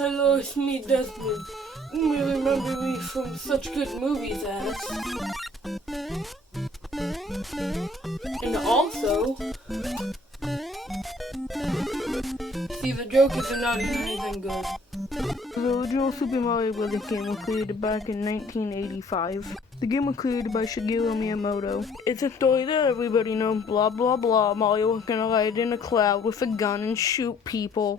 Hello, it's me, Desmond. You may remember me from such good movies as... And also... See, the jokers are not even anything good. The original Super Mario Bros. Game was created back in 1985. The game was created by Shigeru Miyamoto. It's a story that everybody knows, blah blah blah. Mario was gonna ride in a cloud with a gun and shoot people,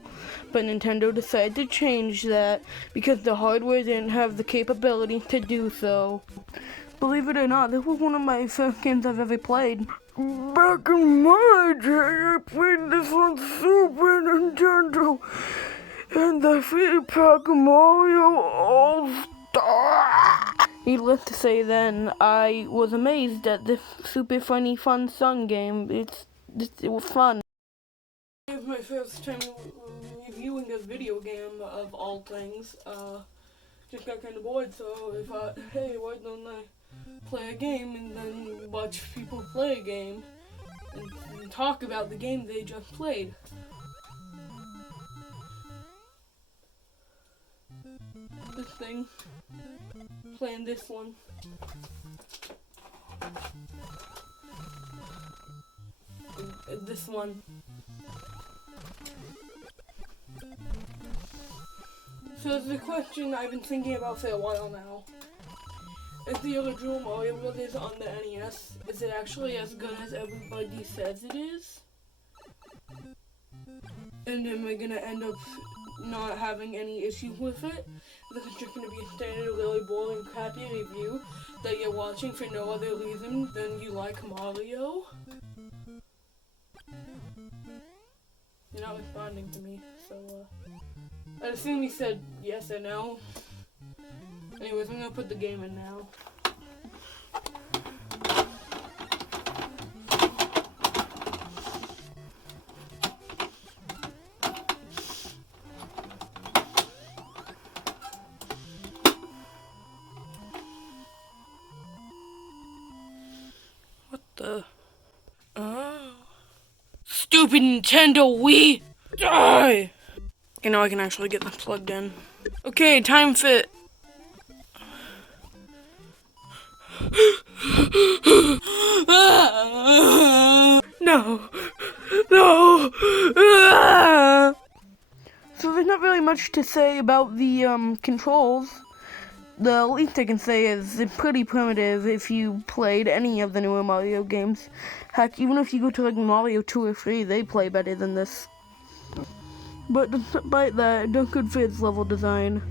but Nintendo decided to change that because the hardware didn't have the capability to do so. Believe it or not, this was one of my first games I've ever played. Back in my day, I played this on Super Nintendo. And the 3-pack of Mario All-Star. Needless to say then, I was amazed at this super funny, fun song game. It was fun. It was my first time reviewing a video game of all things. Just got kind of bored, so I thought, hey, why don't I play a game and then watch people play a game and talk about the game they just played. This thing, playing this one. This one. So the question I've been thinking about for a while now. Is the original Mario Bros. On the NES, is it actually as good as everybody says it is? And am I gonna end up not having any issues with it? This is just gonna be a standard, really boring, crappy review that you're watching for no other reason than you like Mario? You're not responding to me, so I assume you said yes or no. Anyways, I'm gonna put the game in now. What the? Oh. Stupid Nintendo Wii! Die! Okay, now I can actually get this plugged in. Okay, time fit. No! No! So there's not really much to say about the controls. The least I can say is it's pretty primitive if you played any of the newer Mario games. Heck, even if you go to like Mario 2 or 3, they play better than this. But despite that, don't good for its level design.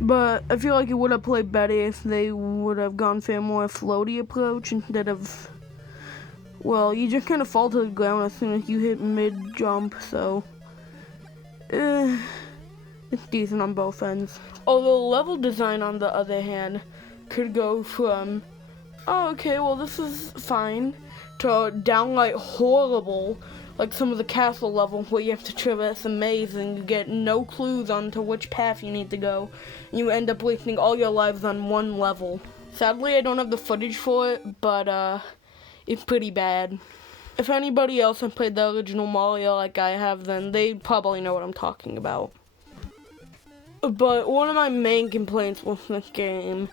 But I feel like it would have played better if they would have gone for a more floaty approach instead of... Well, you just kind of fall to the ground as soon as you hit mid-jump, so... It's decent on both ends. Although level design, on the other hand, could go from, oh, okay, well, this is fine, to downright horrible, like some of the castle levels where you have to traverse a maze and you get no clues onto which path you need to go. And you end up wasting all your lives on one level. Sadly, I don't have the footage for it, but it's pretty bad. If anybody else has played the original Mario like I have, then they probably know what I'm talking about. But one of my main complaints with this game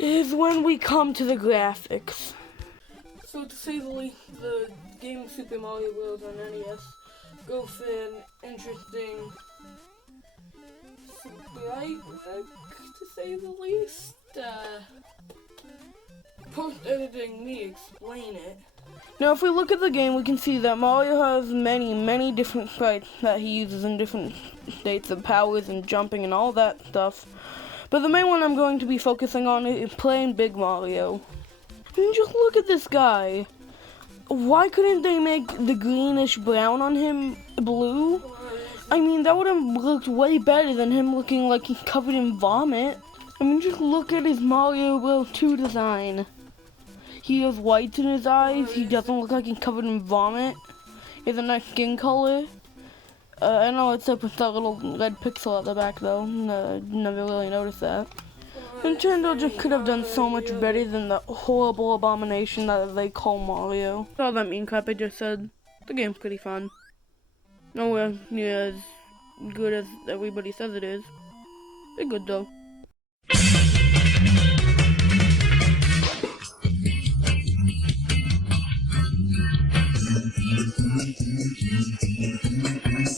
is when we come to the graphics. So to say the least, the game Super Mario Bros. On NES goes for an interesting sprite, to say the least. Post-editing me explain it. Now, if we look at the game, we can see that Mario has many different sprites that he uses in different states of powers and jumping and all that stuff. But the main one I'm going to be focusing on is playing Big Mario. And just look at this guy. Why couldn't they make the greenish brown on him blue? I mean, that would have looked way better than him looking like he's covered in vomit. I mean, just look at his Mario Bros. 2 design. He has whites in his eyes. He doesn't look like he's covered in vomit. He has a nice skin color. I know it's up with that little red pixel at the back though. Never really noticed that. Nintendo just could have done so much better than the horrible abomination that they call Mario. All that mean crap I just said. The game's pretty fun. Nowhere near as good as everybody says it is. It's good though.